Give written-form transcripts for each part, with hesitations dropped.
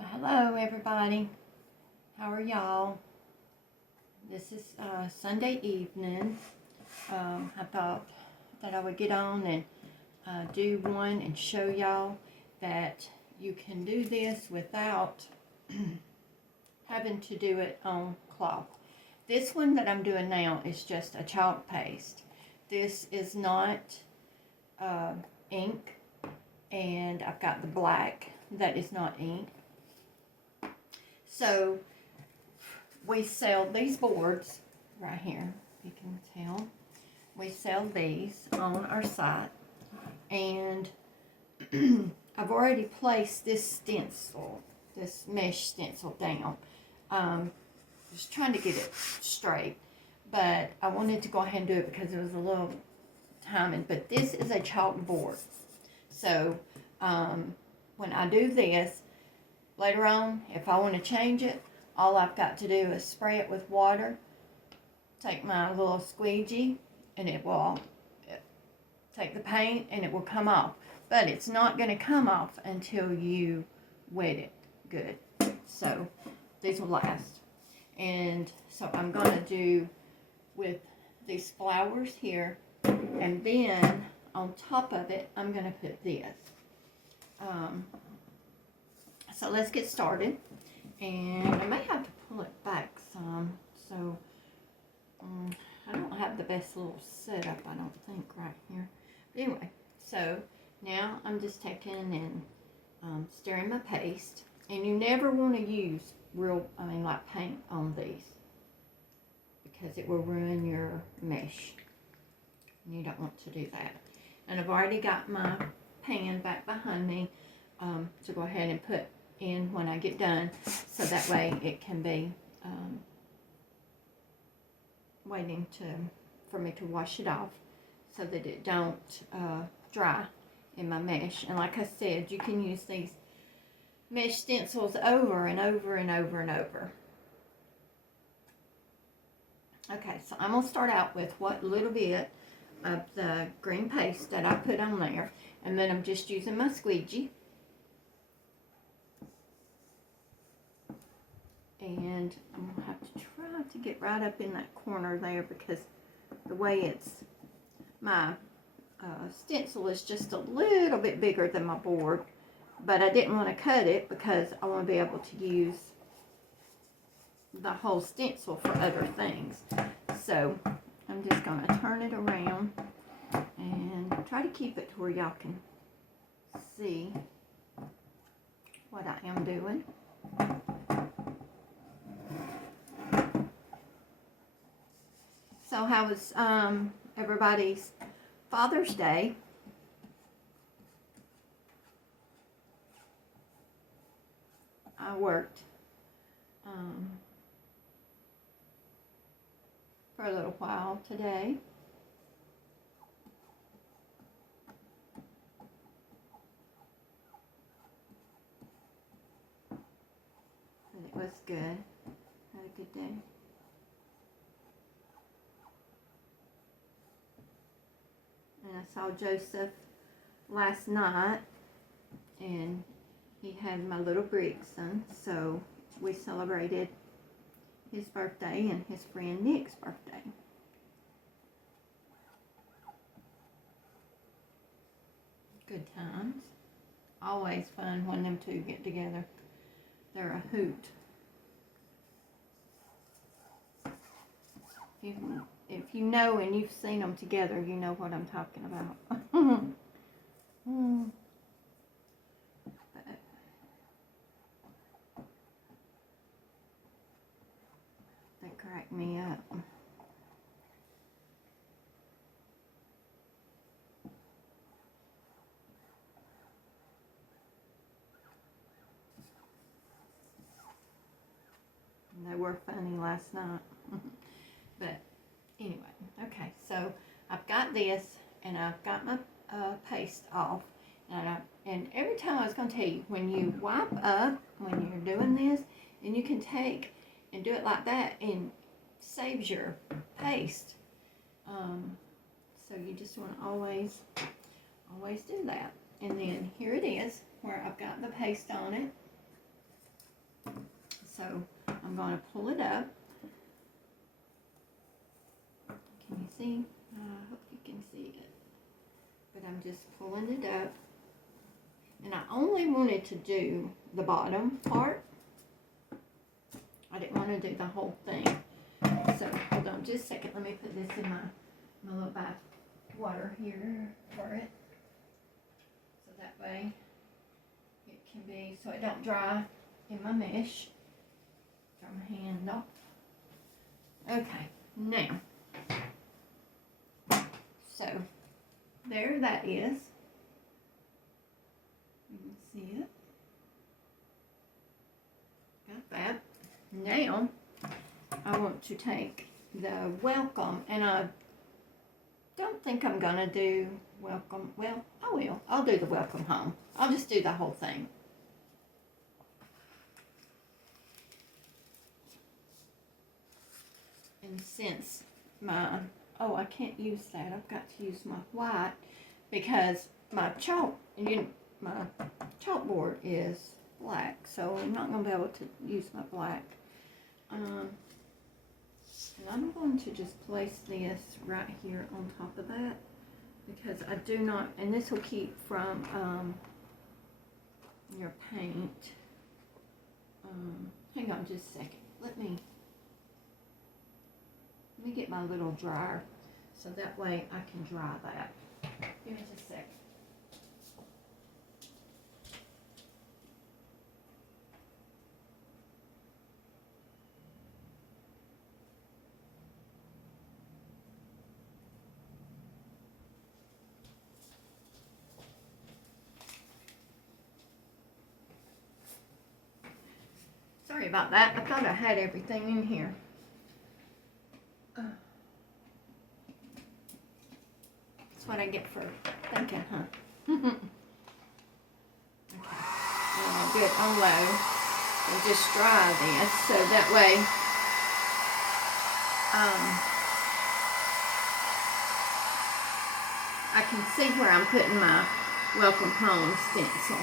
Well, hello everybody. How are y'all? This is Sunday evening. I thought that I would get on and do one and show y'all that you can do this without having to do it on cloth. This one that I'm doing now is just a chalk paste. This is not ink, and I've got the black that is not ink. So we sell these boards right here, you can tell. We sell these on our site, and I've already placed this stencil, this mesh stencil down. Just trying to get it straight, but I wanted to go ahead and do it because it was a little timing. But this is a chalkboard, so when I do this later on, if I want to change it, all I've got to do is spray it with water, take my little squeegee, and it will take the paint and it will come off. But it's not going to come off until you wet it good. So these will last. And so I'm going to do with these flowers here, and then on top of it, I'm going to put this. So let's get started. And I may have to pull it back some. So I don't have the best little setup, I don't think, right here. But anyway, so now I'm just taking and stirring my paste. And you never want to use like paint on these, because it will ruin your mesh. And you don't want to do that. And I've already got my pan back behind me to go ahead and put in when I get done, so that way it can be waiting for me to wash it off, so that it don't dry in my mesh. And like I said, you can use these mesh stencils over and over and over and over. Okay, so I'm going to start out with what little bit of the green paste that I put on there, and then I'm just using my squeegee. And I'm going to have to try to get right up in that corner there, because the way it's, my stencil is just a little bit bigger than my board. But I didn't want to cut it because I want to be able to use the whole stencil for other things. So I'm just going to turn it around and try to keep it to where y'all can see what I am doing. So how was everybody's Father's Day? I worked for a little while today. And it was good. Had a good day. And I saw Joseph last night, and he had my little Brigson, so we celebrated his birthday and his friend Nick's birthday. Good times. Always fun when them two get together. They're a hoot. If you know and you've seen them together, you know what I'm talking about. They crack me up. And they were funny last night. But anyway, okay, so I've got this, and I've got my paste off. And every time I was going to tell you, when you wipe up, when you're doing this, and you can take and do it like that, and saves your paste. So you just want to always do that. And then here it is, where I've got the paste on it. So I'm going to pull it up. Can you see? I hope you can see it. But I'm just pulling it up. And I only wanted to do the bottom part. I didn't want to do the whole thing. So hold on just a second. Let me put this in my little bath water here for it. So that way it can be, so it don't dry in my mesh. Dry my hand off. Okay, now. So there that is. You can see it. Got that. Now I want to take the welcome, and I don't think I'm gonna do welcome. Well, I will. I'll do the welcome home. I'll just do the whole thing. And since my, oh, I can't use that. I've got to use my white because my chalkboard is black, so I'm not going to be able to use my black. And I'm going to just place this right here on top of that because I do not, and this will keep from your paint. Hang on just a second. Let me get my little dryer so that way I can dry that. Give me just a second. Sorry about that. I thought I had everything in here. That's what I get for thinking, huh? Okay. I'll do it on low and just dry this so that way I can see where I'm putting my welcome home stencil.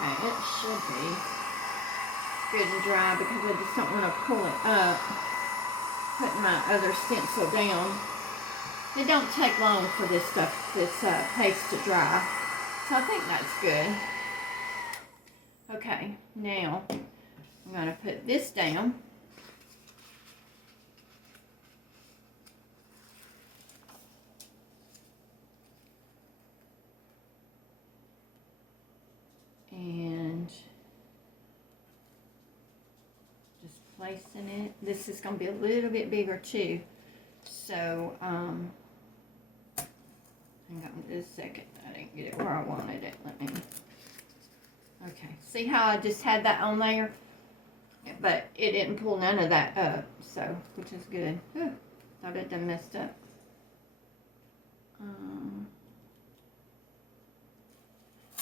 Okay, it should be good and dry because I just don't want to pull it up, putting my other stencil down. It don't take long for this paste to dry, so I think that's good. Okay, now I'm going to put this down. And just placing it. This is going to be a little bit bigger too. So, hang on just a second. I didn't get it where I wanted it. Let me. Okay. See how I just had that on there? But it didn't pull none of that up. So, which is good. Whew, thought it done messed up.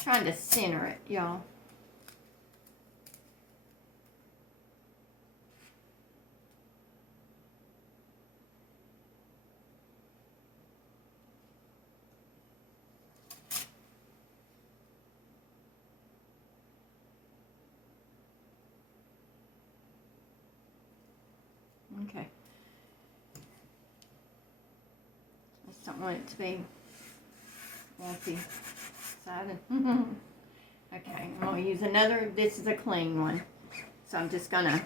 Trying to center it, y'all. Okay. I just don't want it to be lumpy sided. Okay, I'm going to use another, this is a clean one. So I'm just going to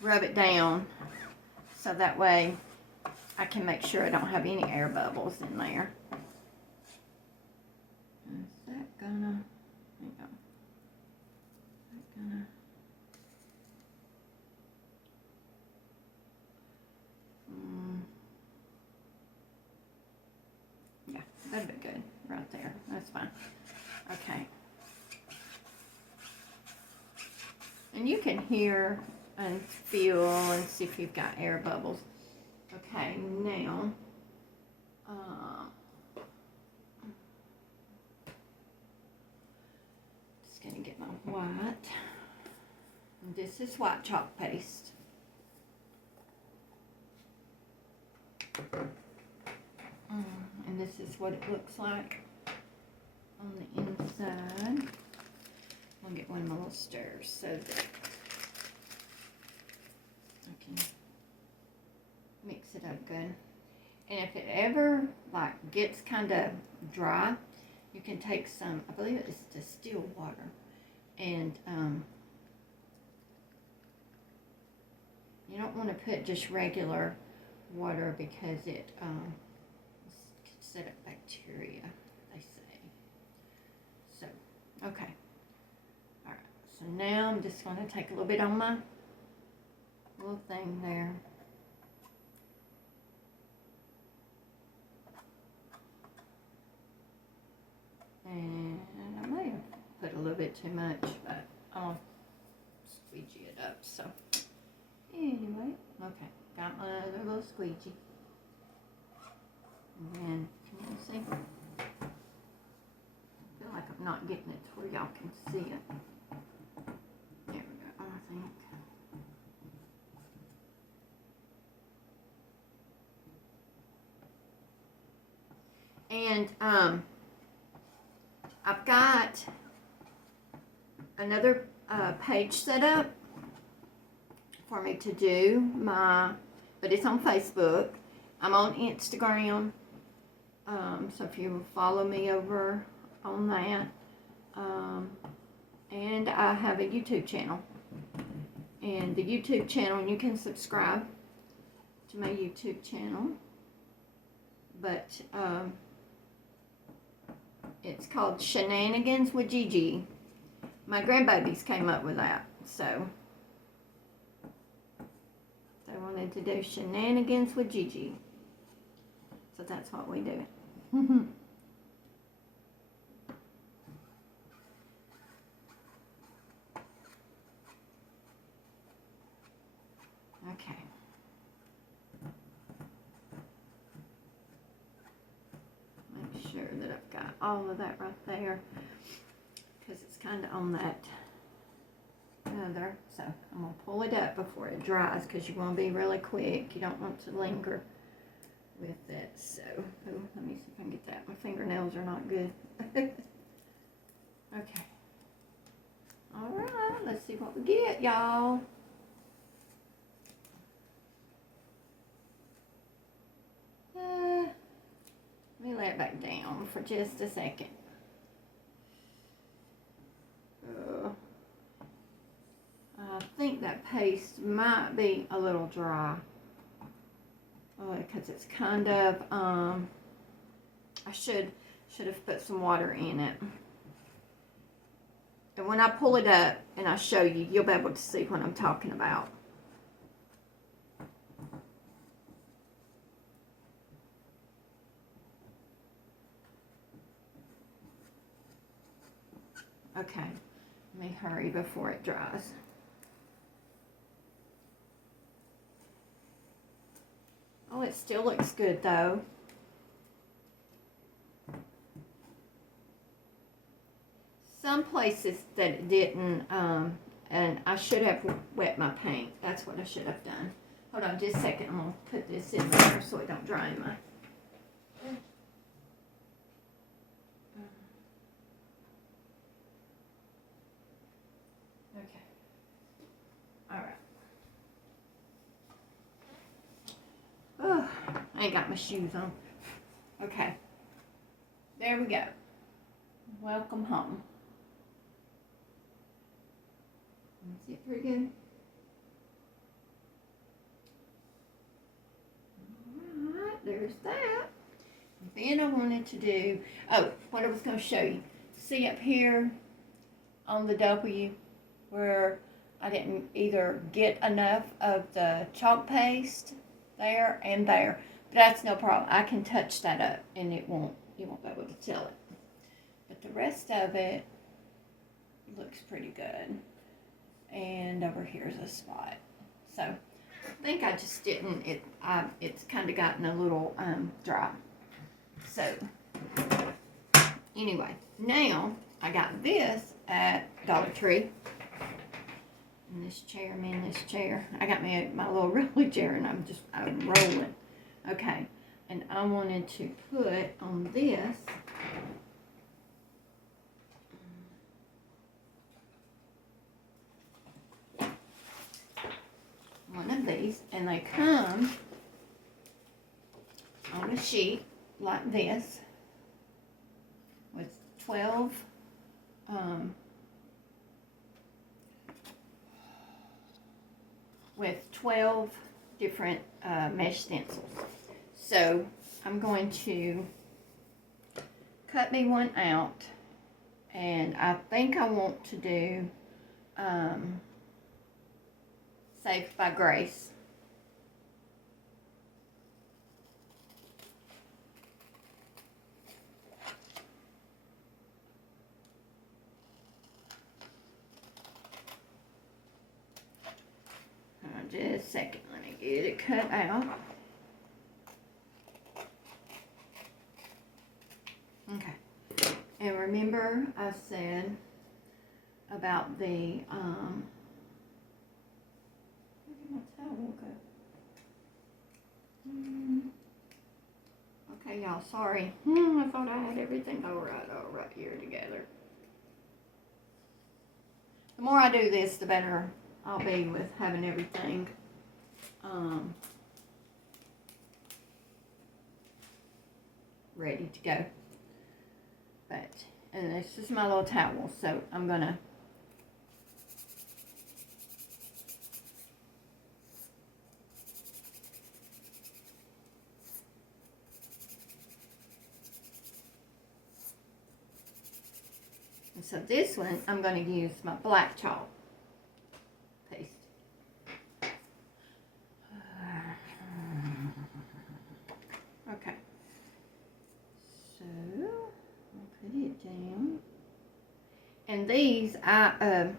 rub it down so that way I can make sure I don't have any air bubbles in there. Is that gonna, hang on. Is that gonna, yeah, that'd be good right there. That's fine. Okay. And you can hear and feel and see if you've got air bubbles. Okay, now, just gonna get my white. And this is white chalk paste. And this is what it looks like on the inside. I'll get one of my little stirrers so that I can mix it up good. And if it ever like gets kind of dry, you can take some, I believe it's distilled water, and you don't want to put just regular water because it can set up bacteria, they say. So, okay. All right. So now I'm just going to take a little bit on my little thing there. And I may have put a little bit too much, but I'll squeegee it up. So, anyway, okay, got my other little squeegee. And then, can you see? I feel like I'm not getting it to where y'all can see it. There we go, I think. And, I've got another page set up for me to do but it's on Facebook. I'm on Instagram, so if you will follow me over on that, and I have a YouTube channel, and the YouTube channel, you can subscribe to my YouTube channel, but it's called Shenanigans with Gigi. My grandbabies came up with that, so they wanted to do Shenanigans with Gigi. So that's what we do. Okay. Make sure that I've got all of that right there, because it's kind of on that other. So I'm going to pull it up before it dries, because you want to be really quick. You don't want to linger with it. So, oh, let me see if I can get that. My fingernails are not good. Okay. All right, let's see what we get, y'all. Let me lay it back down for just a second. I think that paste might be a little dry, because it's kind of, I should have put some water in it. And when I pull it up and I show you, you'll be able to see what I'm talking about. Okay, let me hurry before it dries. Oh, it still looks good though. Some places that it didn't, and I should have wet my paint. That's what I should have done. Hold on just a second. I'm going to put this in there so it don't dry in my... Okay. All right. Oh, I ain't got my shoes on. Okay. There we go. Welcome home. Is it pretty good? Alright, there's that. Then I wanted to do, oh, what I was going to show you. See up here on the W where I didn't either get enough of the chalk paste there and there. But that's no problem. I can touch that up and you won't be able to tell it. But the rest of it looks pretty good. And over here's a spot. So think I just didn't, it's kind of gotten a little dry. So, anyway, now I got this at Dollar Tree. And this chair, this chair. I got my little rolling chair and I'm rolling. Okay, and I wanted to put on this one of these, and they come on a sheet like this with 12 different mesh stencils. So I'm going to cut me one out, and I think I want to do Saved by Grace. Just a second, let me get it cut out. Okay, and remember I said about the where did my towel go? Okay, y'all, sorry. I thought I had everything all right here together. The more I do this, the better I'll be with having everything ready to go. But, and this is my little towel, so I'm gonna and so this one I'm gonna use my black chalk paste. Okay, so I'll put it down, and these because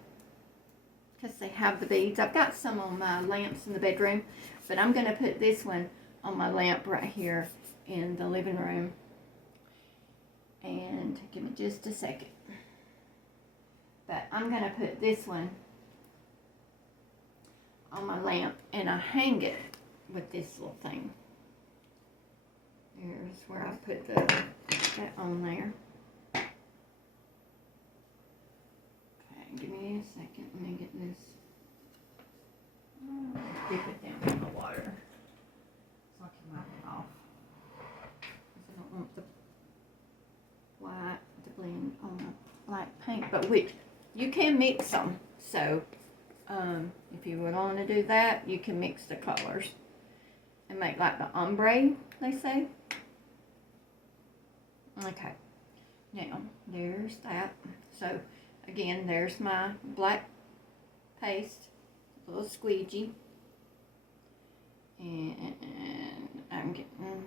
they have the beads, I've got some on my lamps in the bedroom, but I'm gonna put this one on my lamp right here in the living room. And give me just a second. But I'm going to put this one on my lamp, and I hang it with this little thing. Here's where I put that on there. Okay, give me a second. Let me get this. Dip it down in the water so I can wipe it off. Because I don't want the white to blend on the black paint, but you can mix them. So if you would want to do that, you can mix the colors and make like the ombre, they say. Okay, now there's that. So again, there's my black paste, a little squeegee, and I'm getting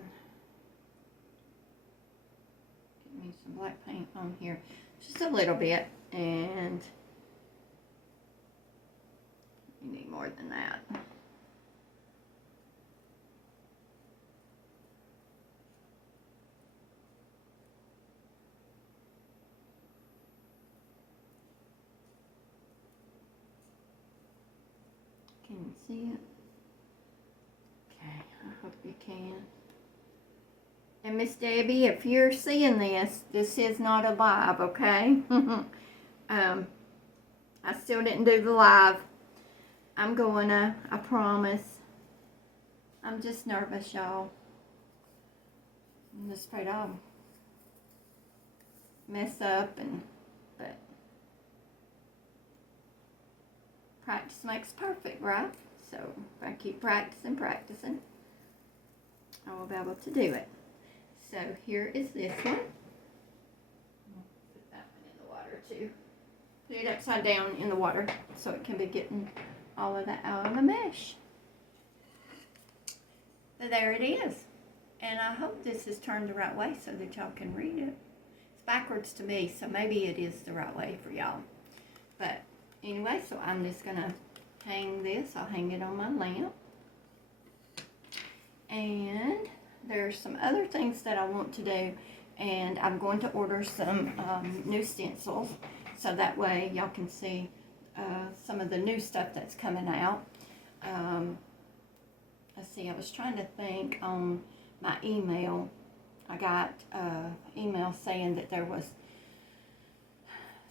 me some black paint on here, just a little bit, and you need more than that. Can you see it? Okay, I hope you can. And Miss Debbie, if you're seeing this is not a live, okay? I still didn't do the live. I'm gonna, I promise. I'm just nervous, y'all. I'm just afraid I'll mess up, but practice makes perfect, right? So if I keep practicing, I will be able to do it. So here is this one. Put that one in the water too. Put it upside down in the water so it can be getting all of that out of the mesh. So there it is. And I hope this is turned the right way so that y'all can read it. It's backwards to me, so maybe it is the right way for y'all. But anyway, so I'm just going to hang this. I'll hang it on my lamp. And there's some other things that I want to do, and I'm going to order some new stencils so that way y'all can see some of the new stuff that's coming out. Let's see, I was trying to think on my email. I got email saying that there was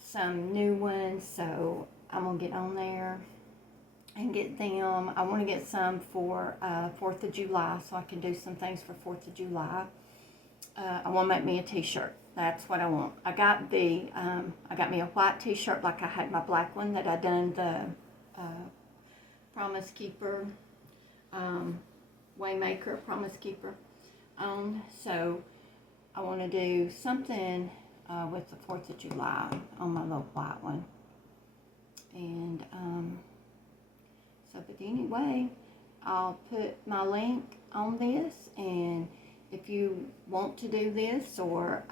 some new ones, so I'm gonna get on there and get them. I want to get some for 4th of July, so I can do some things for 4th of July. I want to make me a t-shirt. That's what I want. I got me a white t-shirt like I had my black one that I done the Promise Keeper, Waymaker Promise Keeper on. So I want to do something with the 4th of July on my little white one. And so, but anyway, I'll put my link on this, and if you want to do this or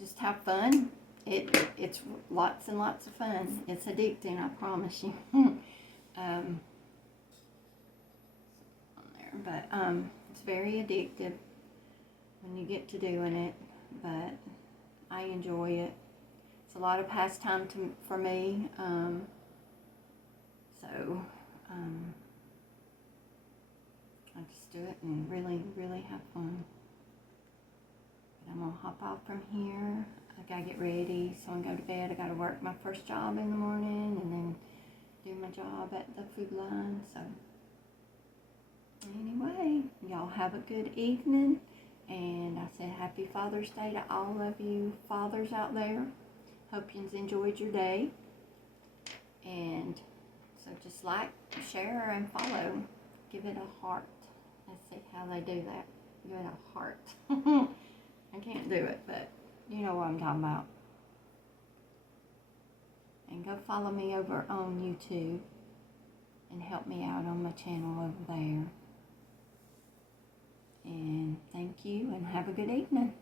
just have fun, it's lots and lots of fun. It's addicting, I promise you. On there, but it's very addictive when you get to doing it, but I enjoy it. It's a lot of pastime for me, so I just do it and really, really have fun. But I'm gonna hop off from here. I gotta get ready so I can go to bed. I gotta work my first job in the morning and then do my job at the Food Lion. So anyway, y'all have a good evening, and I say happy Father's Day to all of you fathers out there. Hope you enjoyed your day, and so just like, share, and follow. Give it a heart. Let's see how they do that. Give it a heart. I can't do it, but you know what I'm talking about. And go follow me over on YouTube and help me out on my channel over there. And thank you, and have a good evening.